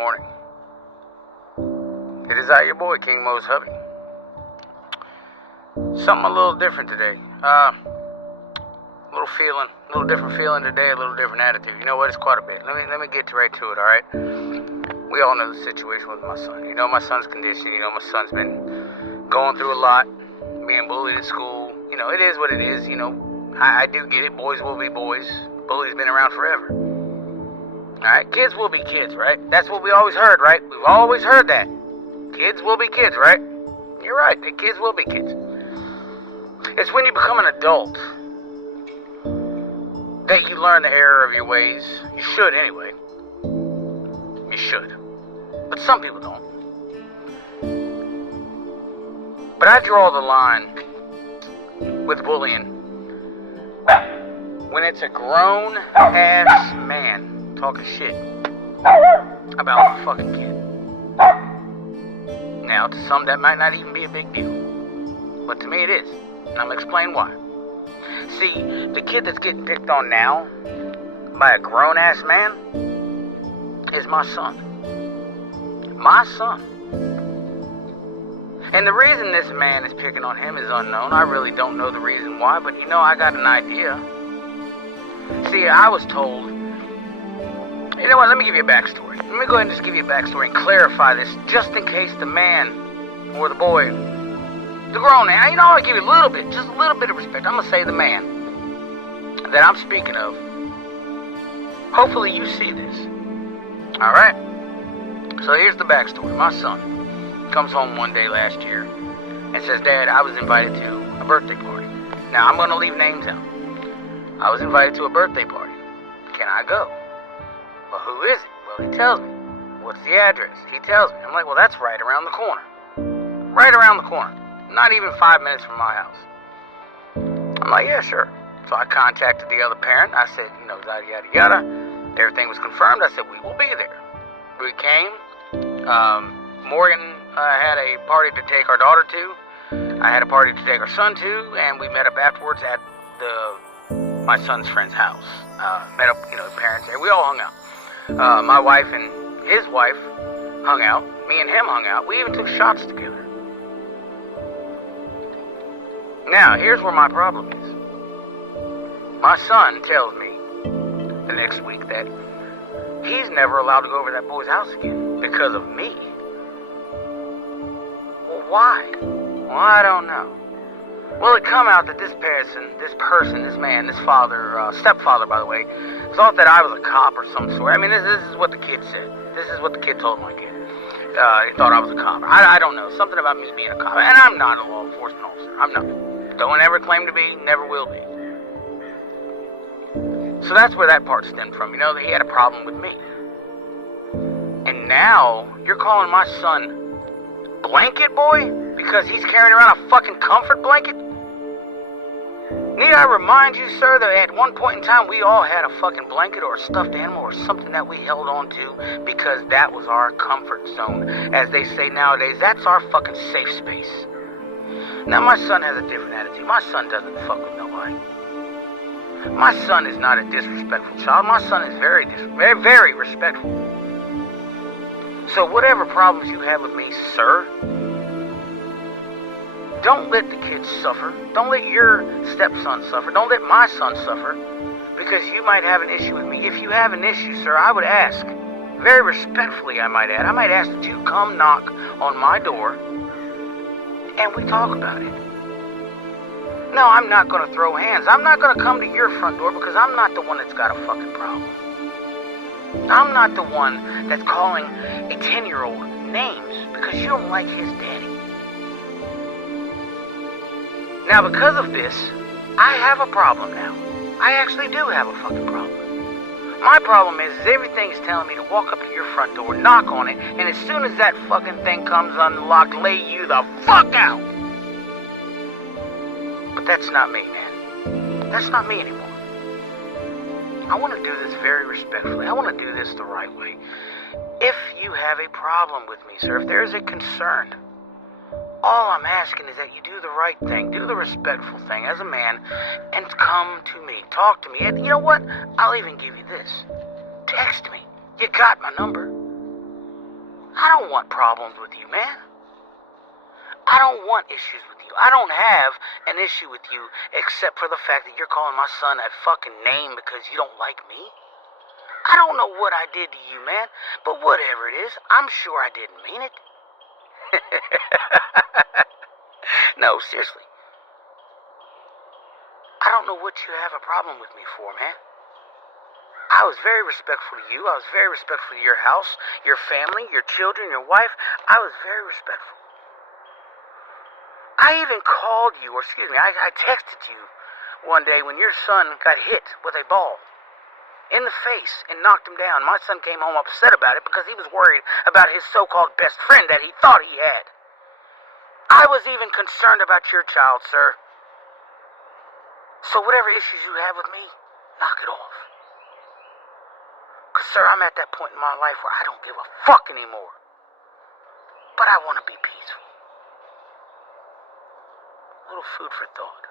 morning. It is I, your boy, King Mo's hubby. Something a little different today. A little different feeling today, a little different attitude. You know what? It's quite a bit. Let me get right to it, alright? We all know the situation with my son. You know my son's condition. You know my son's been going through a lot, being bullied at school. You know, it is what it is. You know, I do get it. Boys will be boys. Bully's been around forever. Alright? Kids will be kids, right? That's what we always heard, right? We've always heard that. Kids will be kids, right? You're right. The kids will be kids. It's when you become an adult that you learn the error of your ways. You should, anyway. You should. But some people don't. But I draw the line with bullying when it's a grown-ass man talking shit about a fucking kid. Now, to some, that might not even be a big deal. But to me, it is. And I'm going to explain why. See, the kid that's getting picked on now by a grown-ass man is my son. My son. And the reason this man is picking on him is unknown. I really don't know the reason why, but you know, I got an idea. See, I was told... You know what, let me give you a backstory. Let me go ahead and just give you a backstory and clarify this, just in case the man or the boy, the grown man, you know, I'll give you a little bit, just a little bit of respect. I'm going to say the man that I'm speaking of. Hopefully you see this. Alright? So here's the backstory. My son comes home one day last year and says, Dad, I was invited to a birthday party. Now, I'm going to leave names out. I was invited to a birthday party. Can I go? Well, who is it? Well, he tells me. What's the address? He tells me. I'm like, well, that's right around the corner. Right around the corner. Not even 5 minutes from my house. I'm like, yeah, sure. So I contacted the other parent. I said, you know, yada, yada, yada. Everything was confirmed. I said, we will be there. We came. Morgan had a party to take our daughter to. I had a party to take our son to. And we met up afterwards at my son's friend's house. Met up, you know, the parents there. We all hung out. My wife and his wife hung out. Me and him hung out. We even took shots together. Now, here's where my problem is. My son tells me the next week that he's never allowed to go over to that boy's house again because of me. Well, why? Well, I don't know. Well, it come out that this man, this father, stepfather, by the way, thought that I was a cop or some sort. I mean, this is what the kid said. This is what the kid told my kid. He thought I was a cop. I don't know. Something about me being a cop. And I'm not a law enforcement officer. I'm not. Don't ever claim to be, never will be. So that's where that part stemmed from. You know, that he had a problem with me. And now, you're calling my son Blanket Boy? Because he's carrying around a fucking comfort blanket? Need I remind you, sir, that at one point in time we all had a fucking blanket or a stuffed animal or something that we held on to because that was our comfort zone. As they say nowadays, that's our fucking safe space. Now my son has a different attitude. My son doesn't fuck with nobody. My son is not a disrespectful child. My son is very, very respectful. So whatever problems you have with me, sir, don't let the kids suffer. Don't let your stepson suffer. Don't let my son suffer. Because you might have an issue with me. If you have an issue, sir, I would ask, very respectfully I might add, I might ask that you come knock on my door and we talk about it. No, I'm not going to throw hands. I'm not going to come to your front door because I'm not the one that's got a fucking problem. I'm not the one that's calling a 10-year-old names because you don't like his daddy. Now, because of this, I have a problem now. I actually do have a fucking problem. My problem is everything's telling me to walk up to your front door, knock on it, and as soon as that fucking thing comes unlocked, lay you the fuck out. But that's not me, man. That's not me anymore. I want to do this very respectfully. I want to do this the right way. If you have a problem with me, sir, if there is a concern, all I'm asking is that you do the right thing, do the respectful thing as a man, and come to me, talk to me. And you know what? I'll even give you this. Text me. You got my number. I don't want problems with you, man. I don't want issues with you. I don't have an issue with you except for the fact that you're calling my son that fucking name because you don't like me. I don't know what I did to you, man, but whatever it is, I'm sure I didn't mean it. No, seriously. I don't know what you have a problem with me for, man. I was very respectful to you. I was very respectful to your house, your family, your children, your wife. I was very respectful. I even called you, or excuse me, I texted you one day when your son got hit with a ball in the face and knocked him down. My son came home upset about it because he was worried about his so-called best friend that he thought he had. I was even concerned about your child, sir. So whatever issues you have with me, knock it off. Because, sir, I'm at that point in my life where I don't give a fuck anymore. But I want to be peaceful. A little food for thought.